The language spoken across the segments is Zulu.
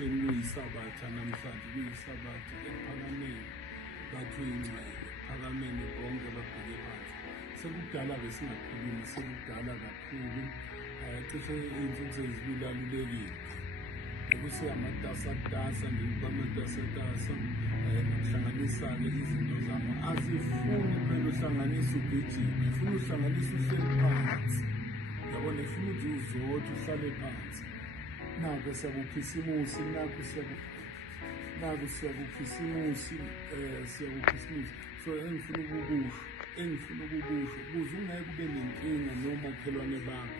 ekuseni kuyisabatha namhlanje kuyisabatha ephakameni bathi ingcwele ephakameni bonke babheke phansi. Sekudala besingakhulumi, sekudala kakhulu cishe iy'nsuku sezibalulekile. Ekuseyamatasa ngikubamatasatasa nokuhlanganisa-ke izinto zami. Azifuni phela uhlanganisa ugijime, ifuna uhlanganisa uhleli phansi. Yabona, ifuna ukuthi uzodwa uhlale phansi. Nakho siyakukhisimusi, siyakukhisimusi. So engifuna ukukusho ukuze ungeke ube nenkinga nomakhelwane bakho,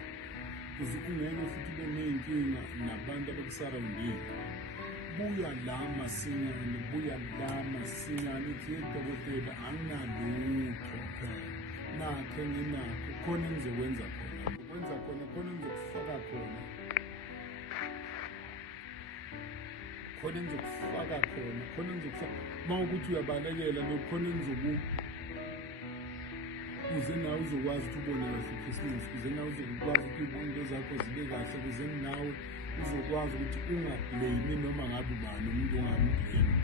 ukuze ungeke futhi ube ney'nkinga nabantu abakusarawundile. Buya la masinyane uthi dokotela anginalutho phela, nakho enginakho khona engizokwenza khona, khona engizokufaka khona, uma ukuthi uyabalekela lokhu khona kuze nawe uzokwazi ukuthi ubone kahle ikhisimusi, kuze nawe uzokwazi ukuthi into zakho zibe kahle, kuze nawe uzokwazi ukuthi ungablame noma ngabe ubani umuntu ongamblame.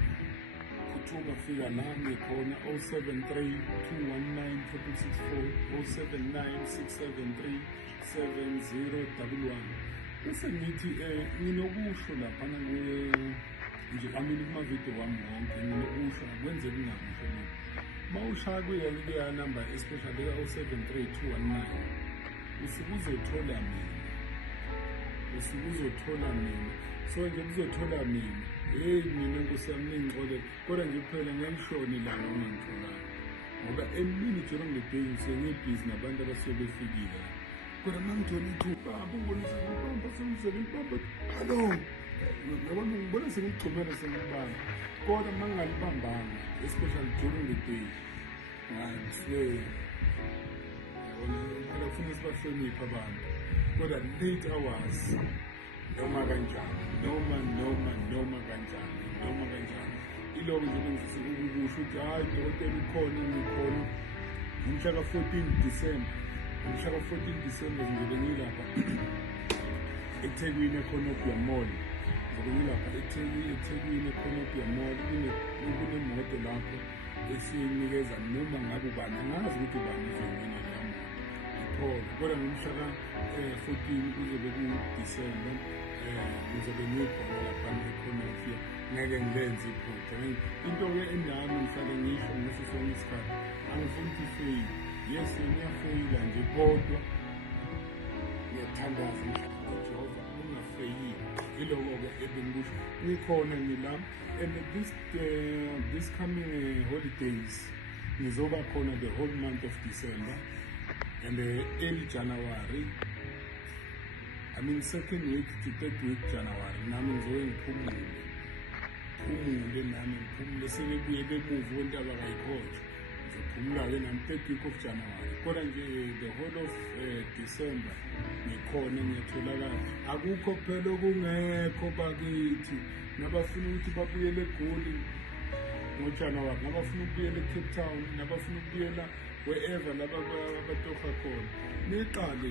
Kuthi ungafika la ngikhona 073 219 664 079 673 7011. Bese ngithi nginokusho laphana nje kamili kumavidiyo wami wonke, nginokusho akwenzeki ngakusho mina. Uma ushaya kuya number especially 073 219 usuke uzothola mina. So nje uzothola mina. Mina Nkosi yami ningixolele, kodwa nje kuphela ngiyangishone la ongangitholanga, ngoba emini during the day ngisuke ngibhizi nabantu abasuke befikile. Kodwa uma ngithola ithuba ubonisa ubamba semzebeni bamba hello, yabona ngibona sengigcumela sengibamba, kodwa uma ngingalibambanga especially during the day ngisuke yabona phela kufanele sibahloniphe abantu, kodwa late hours noma kanjani iloko nje bengifisa ukusho ukuthi hayi dokotela ukhona ngikhona. Ngomhla ka-14 Disemba ngizobe ngilapha eThekwini eConopia Mall, ngizobe ngilapha eThekwini eConopia Mall. Kunemoto lapho esinikeza noma ngabe ubani, angazi ukuthi ubani uzongena leyo moto iphole, kodwa ngomhla ka-14 kuzobe kuDisemba ngizobe ngikhona laphana eConopia. Ngeke ngilenze iphutha. Into-ke enami ngihlale ngisho ngaso sonke isikhathi, angifuni ukuthi ifeyile. Yes, ngiyafeyila nje, kodwa ngiyathandaza ngihlala Jehova ungafeyili. Yiloko-ke ebengikusho. Ngikhona ngila, and this coming holidays ngizoba khona the whole month of December and early January, I mean second week to third week January. Nami ngizobe ngiphumule sebebuye bemuva kwentaba kayikhonjwa. Ngizophumula-ke nami third week of January, kodwa nje the whole of December ngikhona, ngiyatholakala. Akukho phela okungekho bakithi. Nabafuna ukuthi babuyele eGoli ngoJanuwari, nabafuna ukubuyela eCape Town, nabafuna ukubuyela wherever laba abatofa khona, niqale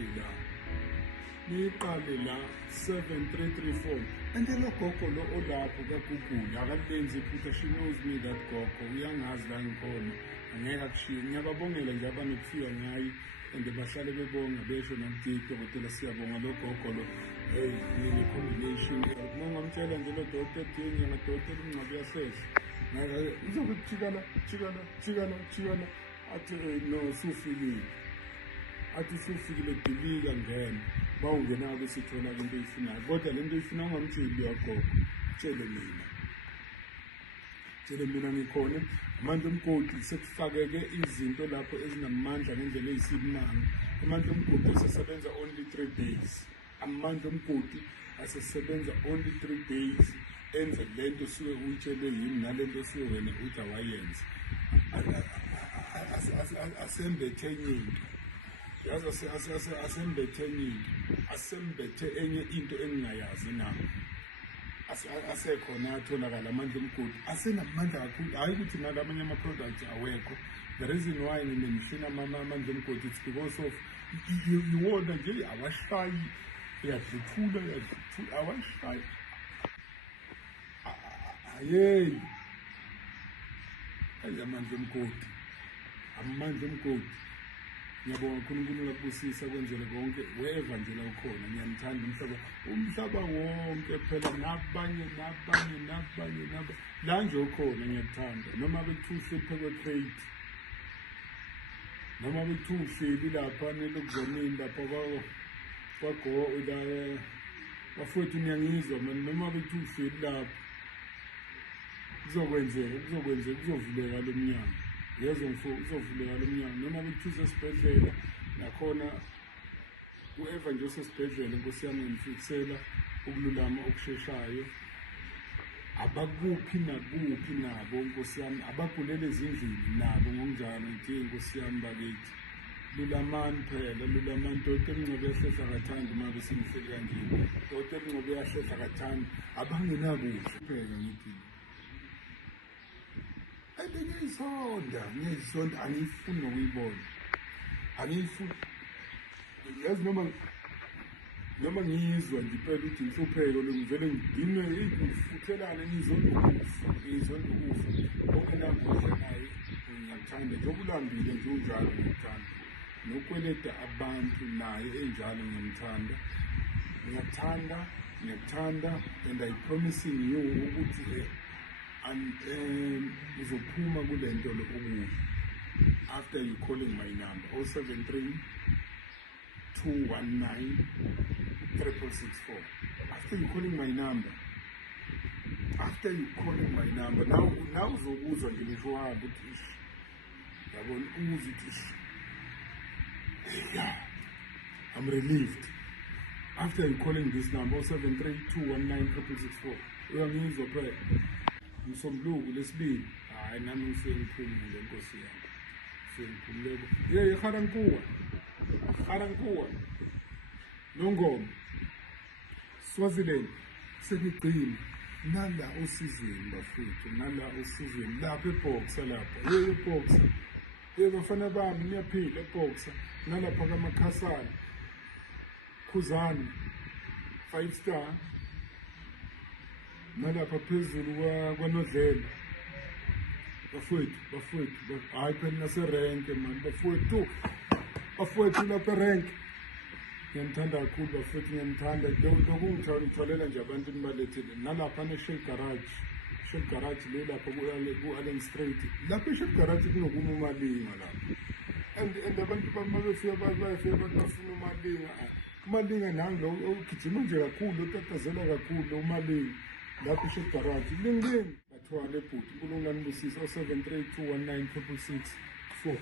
la 7334. And lo gogo lo olapho kaGoogle akalenzi iphutha. She knows me, that gogo uyangazi la ngikhona, angeke akushiye. Ngiyababongela nje abanokufika ngayi and bahlale bebonga besho nakuthi dokotela siyabonga lo gogo lo. Hey, yini combination uma ngamtshela nje lo dokotela dinga ngadokotela ingcwabe yasehla ngeke uzokuthi chikana athi no usufikile dilika ngene bawungena besithola into oyifunayo, kodwa lento oyifuna ungamtsheli yagogo, tshele mina ngikhona. Amandla omgodi sekufakeke izinto lapho ezinamandla ngendlela eyisimanga. Amandla omgodi asesebenza only 3 days. Amandla omgodi asesebenza only 3 days. Enze lento osuke uyitshelwe yini nalento osuke wena uthi awayenze. Asembethe nyinto, yazi asembethe enye into engingayazi nami. Asekhona atholakala amandla omgodi, asenamandla kakhulu. Hayi ukuthi nalamanye ama-products awekho. The reason why nginemishini amandla omgodi, it's because of iwona nje awashayi, yadluthula awashayi. Hayeyi amandla omgodi, amandla omgodi. Ngiyabonga uNkulunkulu ngakubusisa kwenzele konke wherever nje la ukhona. Ngiyamthanda umhlaba wonke phela, nabanye la nje ukhona ngiyakuthanda. Noma bekuthiwa uhleli crate, noma bekuthiwa uhleli lapha nelokuzwanini lapha kwago la bafowethu, ngiyangizwa mani. Noma bekuthiwa uhleli lapha kuzokwenzeka, kuzovuleka lo mnyango. Yezwa mfowethu, kuzovuleka lo mnyango. Noma bekuthiwa usesibhedlela nakhona, whoever nje osesibhedlela, Nkosi yami ngifikisela ukululama okusheshayo. Abakuphi nakuphi nabo Nkosi yami, abagulele ezindlini nabo ngokunjalo. Ngithi Nkosi yami bakithi, lulamani phela, lulamani. Dokotela Ngcobo uyahlehla kathandi uma besingihleli kanje. Dokotela Ngcobo uyahlehla kathandi, abangenakuhle phela. Ngithi ngiyayisonda, angiyifuni nokuyibona, angiyifuni. Yazi noma ngiyizwa nje phela ukuthi ngihlupheke, ngivele ngidinwe ngifuthelane, ngizonda ukufa. Ongenakuhle naye ngiyakuthanda, njengoba ulambile nje unjalo ngiyakuthanda. Nokweleta abantu naye enjalo ngiyakuthanda, and I promising you ukuthi uzophuma kule nto lo okuhle after you calling my number 073 219 6664. After you calling my number, now uzokuzwa nje ngisho wabo ukuthi yabona, uzwe ukuthi yeah, I'm relieved. After you calling this number 073 219 6664, uyangizwa phela. Msombuluko lesibili, hayi nami ngisengiphumule Nkosi yami, sengiphumule. Garankuwa Nongoma, Swaziland, senigcina nala osizweni bafethu, nala osizweni lapha eBoxer lapha. eBoxer, bafana bami niyaphila eBoxer, nalapha kaMakhasana, Khuzani, 5 Star, nalapha phezulu kwaNodlela. Bafowethu, hayi phela naserenke mani, bafowethu lapha erenke. Ngiyamthanda kakhulu bafowethu, ngiyamthanda. Lokungitholela nje abantu nibalethele nalapha ne-Shell Garage le lapha ku-Allen Street. Lapha e-Shell Garage kunokuma uMalinga lapha, and abantu bayafika bafuna uMalinga nangu lo ogijima nje kakhulu, otatazela kakhulu uMalinga. Lapho e-Shell Garage lingini bathwala ebhuti. uNkulunkulu anibusise. 073 219 6664.